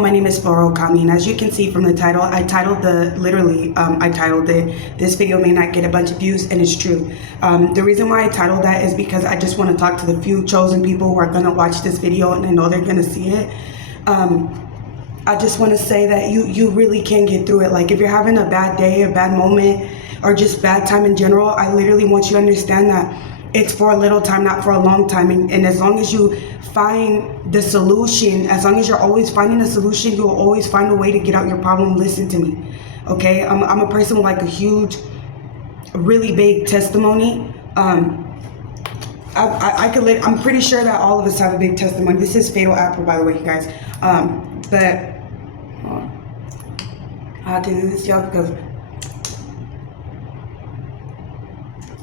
y'all, my name is Flora Okami, and as you can see from the title, I titled it, this video may not get a bunch of views, and it's true. The reason why I titled that is because I just want to talk to the few chosen people who are going to watch this video, and I know they're going to see it. I just want to say that you really can get through it. Like, if you're having a bad day, a bad moment, or just bad time in general, I literally want you to understand that it's for a little time, not for a long time. And as long as you find the solution, as long as you're always finding a solution, you'll always find a way to get out your problem. Listen to me, okay? I'm a person with like a huge, really big testimony. I'm pretty sure that all of us have a big testimony. This is Fatal Apple, by the way, you guys. But I had to do this, y'all, because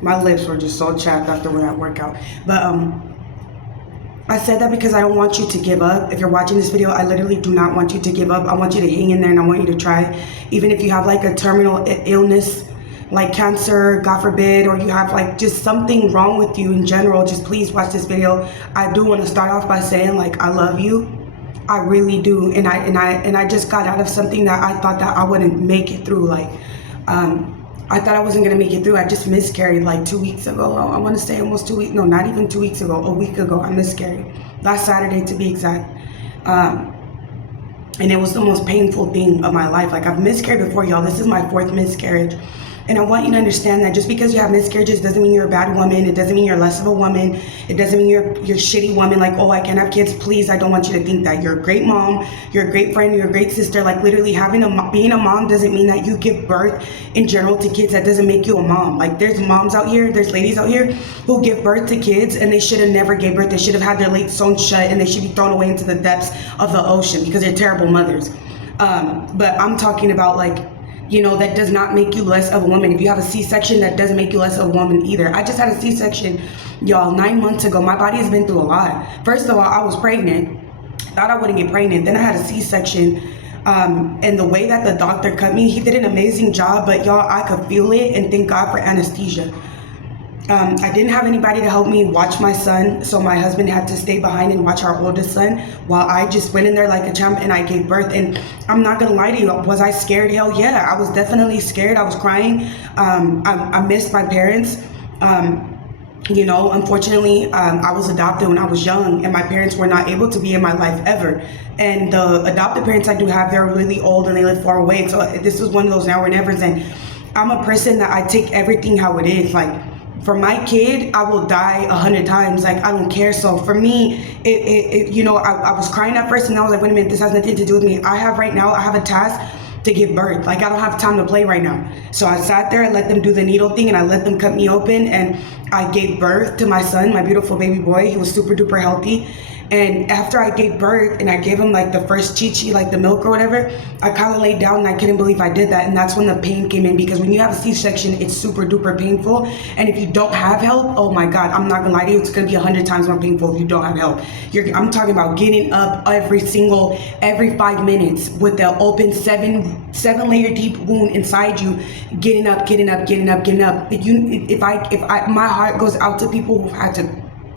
my lips were just so chapped after that workout. But I said that because I don't want you to give up. If you're watching this video, I literally do not want you to give up. I want you to hang in there, and I want you to try. Even if you have like a terminal illness, like cancer, God forbid, or you have like just something wrong with you in general, just please watch this video. I do want to start off by saying, like, I love you. I really do. And I just got out of something that I thought that I wouldn't make it through. Like, I thought I wasn't going to make it through. I just miscarried like 2 weeks ago. I want to say almost 2 weeks. No, not even 2 weeks ago. A week ago, I miscarried. Last Saturday, to be exact. And it was the most painful thing of my life. Like, I've miscarried before, y'all. This is my 4th miscarriage. And I want you to understand that just because you have miscarriages doesn't mean you're a bad woman. It doesn't mean you're less of a woman. It doesn't mean you're a shitty woman. Like, oh, I can't have kids. Please, I don't want you to think that. You're a great mom. You're a great friend. You're a great sister. Like, literally being a mom doesn't mean that you give birth in general to kids. That doesn't make you a mom. Like, there's moms out here, there's ladies out here who give birth to kids and they should have never gave birth. They should have had their legs sewn shut and they should be thrown away into the depths of the ocean because they're terrible mothers. But I'm talking about, like, you know, that does not make you less of a woman. If you have a C-section, that doesn't make you less of a woman either. I just had a C-section, y'all, 9 months ago. My body has been through a lot. First of all, I was pregnant. Thought I wouldn't get pregnant. Then I had a C-section. And the way that the doctor cut me, he did an amazing job. But y'all, I could feel it, and thank God for anesthesia. I didn't have anybody to help me watch my son, so my husband had to stay behind and watch our oldest son while I just went in there like a champ and I gave birth. And I'm not gonna lie to you, was I scared? Hell yeah, I was definitely scared. I was crying. I missed my parents. You know, unfortunately, I was adopted when I was young, and my parents were not able to be in my life ever. And the adopted parents I do have, they're really old and they live far away. So this was one of those now or nevers. And I'm a person that I take everything how it is. Like, for my kid, I will die 100 times. Like, I don't care. So for me, you know, I was crying at first, and I was like, wait a minute, this has nothing to do with me. I have a task to give birth. Like, I don't have time to play right now. So I sat there and let them do the needle thing, and I let them cut me open, and I gave birth to my son, my beautiful baby boy. He was super duper healthy. And after I gave birth and I gave him like the first chichi, like the milk or whatever, I kind of laid down and I couldn't believe I did that. And that's when the pain came in, because when you have a C-section, it's super duper painful. And if you don't have help, oh my God, I'm not gonna lie to you, it's gonna be 100 times more painful if you don't have help. I'm talking about getting up every 5 minutes with the open seven layer deep wound inside you, getting up. My heart goes out to people who've had to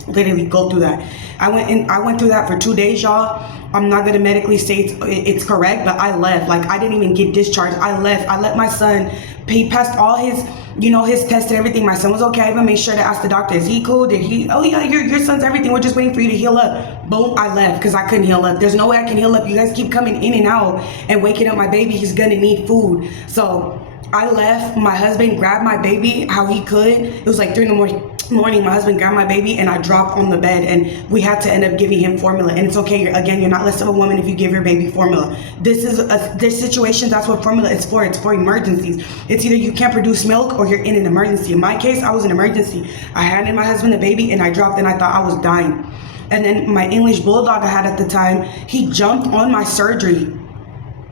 literally go through that. I went through that for 2 days, y'all. I'm not gonna medically say it's correct, but I left. Like, I didn't even get discharged. I left. I let my son, he passed all his, you know, his tests and everything. My son was okay. I even made sure to ask the doctor, is he cool? Did he, oh yeah, your son's everything. We're just waiting for you to heal up. Boom, I left because I couldn't heal up. There's no way I can heal up. You guys keep coming in and out and waking up my baby. He's gonna need food. So I left. My husband grabbed my baby how he could. It was like 3 in the morning. My husband grabbed my baby and I dropped on the bed, and we had to end up giving him formula. And it's okay. You're not less of a woman if you give your baby formula. There's situations, that's what formula is for. It's for emergencies. It's either you can't produce milk or you're in an emergency. In my case, I was in an emergency. I handed my husband the baby and I dropped, and I thought I was dying. And then my English bulldog I had at the time, he jumped on my surgery.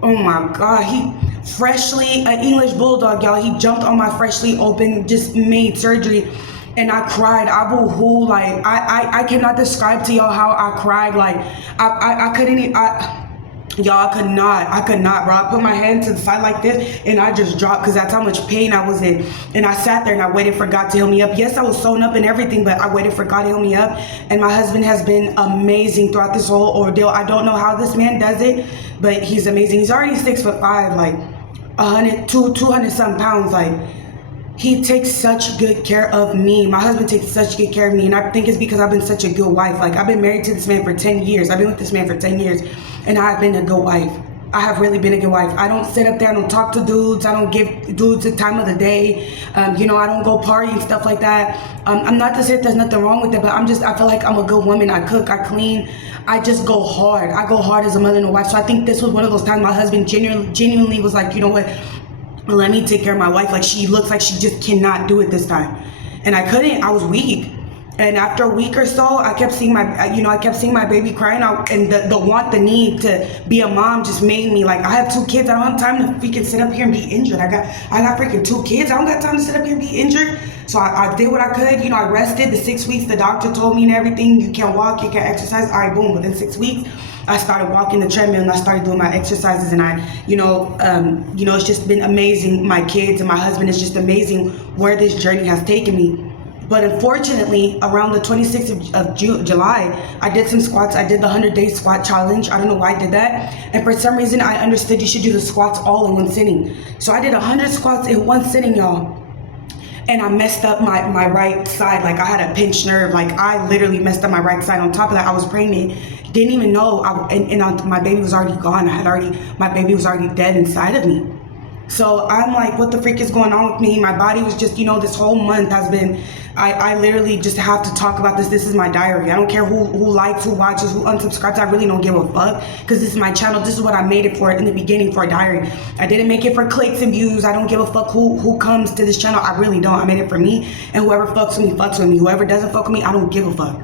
Oh my God, an English bulldog, y'all, he jumped on my freshly open, just made surgery. And I cried, abu-hoo, like, I cannot describe to y'all how I cried. Like, I couldn't even, Y'all, I could not, bro. I put my hand to the side like this and I just dropped because that's how much pain I was in. And I sat there and I waited for God to heal me up. Yes, I was sewn up and everything, but I waited for God to heal me up. And my husband has been amazing throughout this whole ordeal. I don't know how this man does it, but he's amazing. He's already 6'5", like 200 some pounds. Like, he takes such good care of me. My husband takes such good care of me. And I think it's because I've been such a good wife. Like, I've been married to this man for 10 years. I've been with this man for 10 years. And I've been a good wife. I have really been a good wife. I don't sit up there. I don't talk to dudes. I don't give dudes the time of the day. You know, I don't go party and stuff like that. I'm not to say there's nothing wrong with it, but I feel like I'm a good woman. I cook, I clean. I just go hard. I go hard as a mother and a wife. So I think this was one of those times my husband genuinely was like, you know what? Let me take care of my wife. Like, she looks like she just cannot do it this time. And I couldn't. I was weak. And after a week or so, I kept seeing my baby crying out, and the need to be a mom just made me like, I have 2 kids. I don't have time to freaking sit up here and be injured. I got freaking 2 kids. I don't got time to sit up here and be injured. So I did what I could. You know, I rested the 6 weeks. The doctor told me and everything. You can't walk, you can't exercise. All right, boom. Within 6 weeks, I started walking the treadmill and I started doing my exercises, and it's just been amazing. My kids and my husband, is just amazing where this journey has taken me. But unfortunately, around the 26th of July, I did some squats. I did the 100-day squat challenge. I don't know why I did that. And for some reason, I understood you should do the squats all in one sitting. So I did 100 squats in one sitting, y'all. And I messed up my right side. Like, I had a pinched nerve. Like, I literally messed up my right side. On top of that, I was pregnant. Didn't even know. My baby was already gone. My baby was already dead inside of me. So I'm like, what the freak is going on with me? My body was just, this whole month has been, I literally just have to talk about this. This is my diary. I don't care who likes, who watches, who unsubscribes. I really don't give a fuck, because this is my channel. This is what I made it for in the beginning, for a diary. I didn't make it for clicks and views. I don't give a fuck who comes to this channel. I really don't. I made it for me, and whoever fucks with me, fucks with me. Whoever doesn't fuck with me, I don't give a fuck.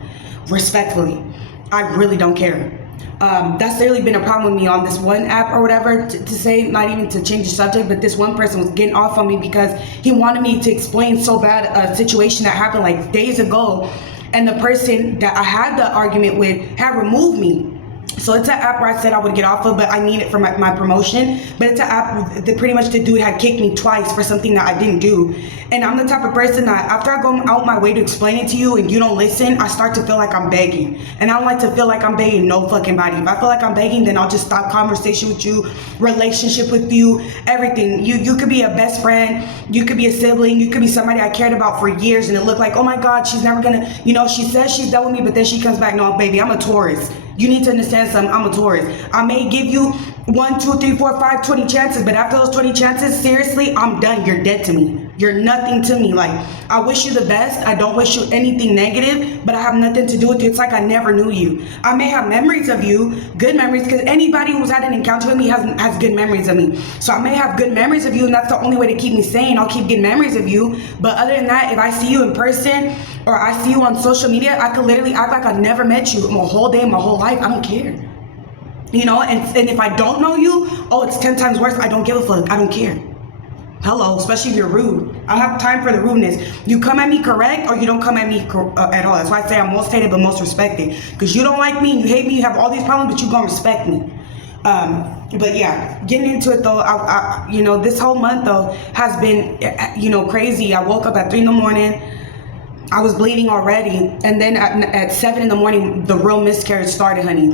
Respectfully, I really don't care. That's really been a problem with me on this one app or whatever, to say, not even to change the subject, but this one person was getting off on me because he wanted me to explain so bad a situation that happened like days ago, and the person that I had the argument with had removed me. So it's an app where I said I would get off of, but I need it for my promotion. But it's an app that pretty much the dude had kicked me twice for something that I didn't do. And I'm the type of person that after I go out my way to explain it to you and you don't listen, I start to feel like I'm begging. And I don't like to feel like I'm begging no fucking body. If I feel like I'm begging, then I'll just stop conversation with you, relationship with you, everything. You could be a best friend, you could be a sibling, you could be somebody I cared about for years, and it looked like, oh my God, she's never gonna, she says she's done with me, but then she comes back, no, baby, I'm a Taurus. You need to understand something. I'm a Taurus. I may give you 1, 2, 3, 4, 5, 20 chances, but after those 20 chances, seriously, I'm done. You're dead to me. You're nothing to me. Like, I wish you the best. I don't wish you anything negative, but I have nothing to do with you. It's like I never knew you. I may have memories of you, good memories, because anybody who's had an encounter with me has good memories of me. So I may have good memories of you, and that's the only way to keep me sane. I'll keep getting memories of you. But other than that, if I see you in person or I see you on social media, I could literally act like I never met you my whole day, my whole life. I don't care. And if I don't know you, oh, it's 10 times worse. I don't give a fuck. I don't care. Hello, especially if you're rude. I don't have time for the rudeness. You come at me correct, or you don't come at me at all. That's why I say I'm most hated but most respected. Because you don't like me, you hate me, you have all these problems, but you gonna respect me. But yeah, getting into it though, this whole month though has been, crazy. I woke up at 3 in the morning. I was bleeding already, and then at 7 in the morning, the real miscarriage started, honey.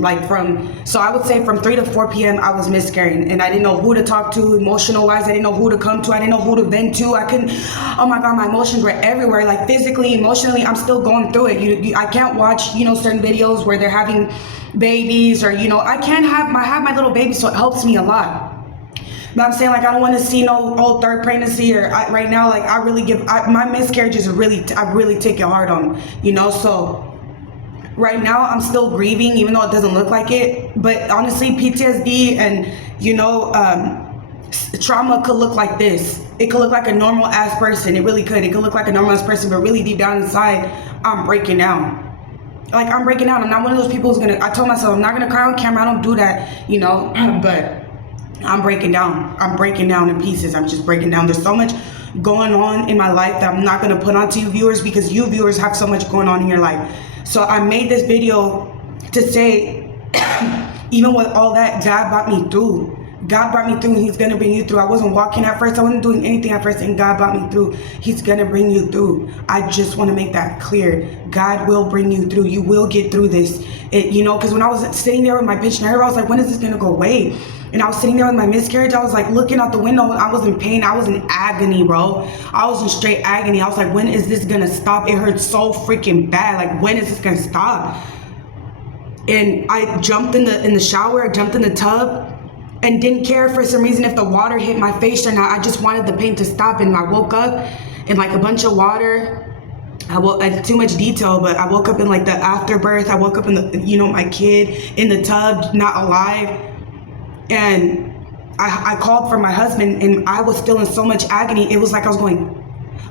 So I would say from 3 to 4 p.m. I was miscarrying, and I didn't know who to talk to, emotional-wise. I didn't know who to come to. I didn't know who to vent to. Oh my God, my emotions were everywhere. Like, physically, emotionally, I'm still going through it. I can't watch, certain videos where they're having babies, or, I have my little baby, so it helps me a lot. But I'm saying, like, I don't want to see no old third pregnancy, or right now, like, my miscarriages I really take it hard on, so right now I'm still grieving, even though it doesn't look like it. But honestly, PTSD and, trauma could look like this. It could look like a normal ass person. It really could. It could look like a normal ass person, but really deep down inside, I'm breaking down. Like, I'm breaking down. I'm not one of those people I told myself, I'm not going to cry on camera. I don't do that, but I'm breaking down. I'm breaking down in pieces. I'm just breaking down. There's so much going on in my life that I'm not going to put onto you viewers, because you viewers have so much going on in your life. So I made this video to say, Even with all that, God brought me through. God brought me through, and he's going to bring you through. I wasn't walking at first. I wasn't doing anything at first, and God brought me through. He's going to bring you through. I just want to make that clear. God will bring you through. You will get through this. Because when I was sitting there with my Pinchednerve, I was like, when is this going to go away? And I was sitting there with my miscarriage. I was like looking out the window. I was in pain. I was in agony, bro. I was in straight agony. I was like, when is this going to stop? It hurts so freaking bad. Like, when is this going to stop? And I jumped in the shower, I jumped in the tub, and didn't care for some reason if the water hit my face or not. I just wanted the pain to stop. And I woke up in like a bunch of water. I too much detail, but I woke up in like the afterbirth. I woke up in the, my kid in the tub, not alive. And I called for my husband, and I was still in so much agony. It was like I was going,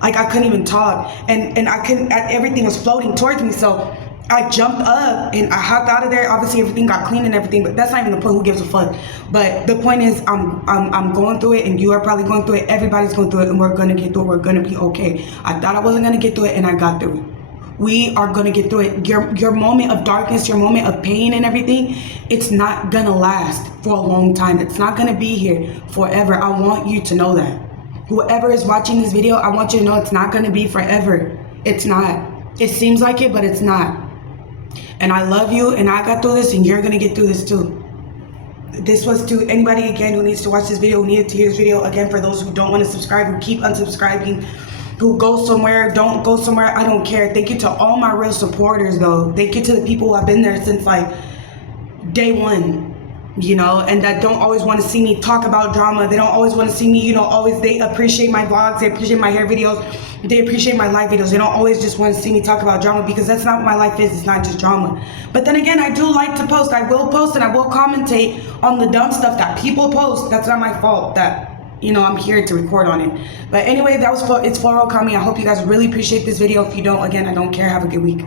like I couldn't even talk, and I couldn't. Everything was floating towards me. So I jumped up and I hopped out of there. Obviously, everything got clean and everything, but that's not even the point. Who gives a fuck? But the point is, I'm going through it, and you are probably going through it. Everybody's going through it, and we're gonna get through it. We're gonna be okay. I thought I wasn't gonna get through it, and I got through it. We are gonna get through it. Your moment of darkness, your moment of pain and everything, it's not gonna last for a long time. It's not gonna be here forever. I want you to know that. Whoever is watching this video, I want you to know it's not gonna be forever. It's not. It seems like it, but it's not. And I love you, and I got through this, and you're gonna get through this too. This was to anybody, again, who needs to watch this video, who needed to hear this video. Again, for those who don't want to subscribe, who keep unsubscribing, who go somewhere, don't go somewhere, I don't care. Thank you to all my real supporters, though. Thank you to the people who have been there since like day one, and that don't always want to see me talk about drama. They don't always want to see me, they appreciate my vlogs, they appreciate my hair videos, they appreciate my live videos. They don't always just want to see me talk about drama, because that's not what my life is. It's not just drama. But then again, I do like to post. I will post, and I will commentate on the dumb stuff that people post. That's not my fault that I'm here to record on it. But anyway, it's Floro Kami. I hope you guys really appreciate this video. If you don't, again, I don't care. Have a good week.